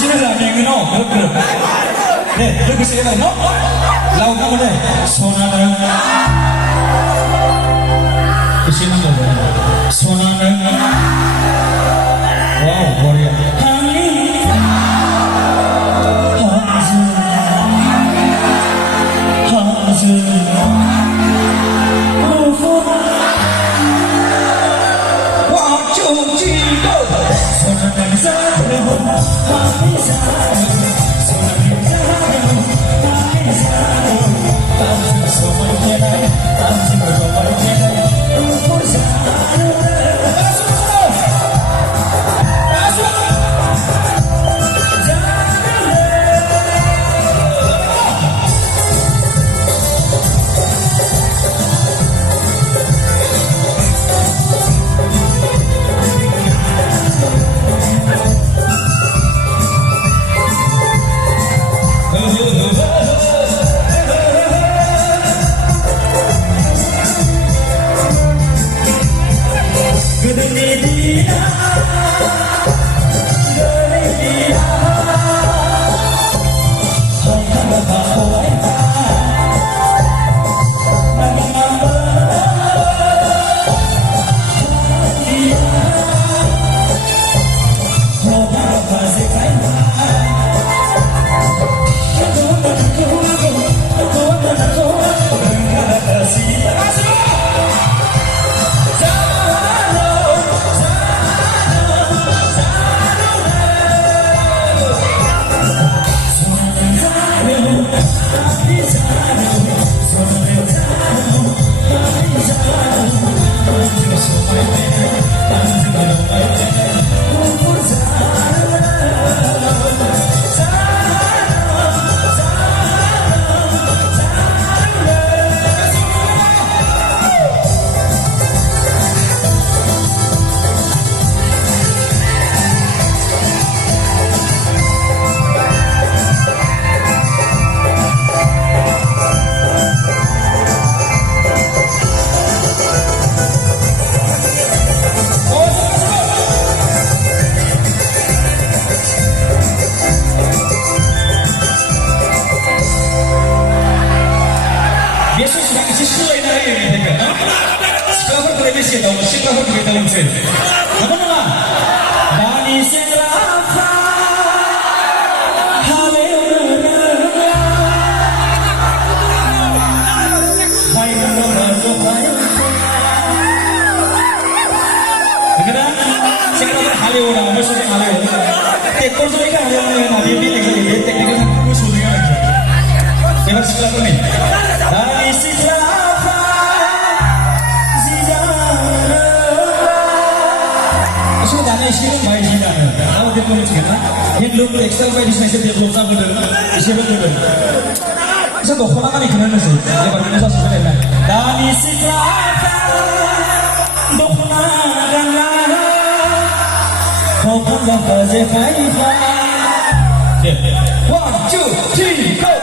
지는 라면이노 그럼 네 그렇게 쓰게 노 라우가 뭐래 소나는 그 신는 거네 소나는 와우 머리야 예수 당시 시도에 나라에 되니까 시카고 그레비시에 나오고 시카고 그레다 림세 그러나 나니 세라파 할렐루야 바이블로 그러나 시카고 할렐루야 무슨 할렐루야 tekor juga 할렐루야 나비 비lik teknik kan musuhnya 제가 시카고 nih dari siapa sudah ada istilah baik tidak kalau dia boleh cerita yang belum Excel baik di sini dia belum sampai dulu istilah itu bisa kok orang kan ikhlas sih dia baru bisa sebenarnya dari siapa dokna dan lara kau kan bapak saya 1, 2, 3, go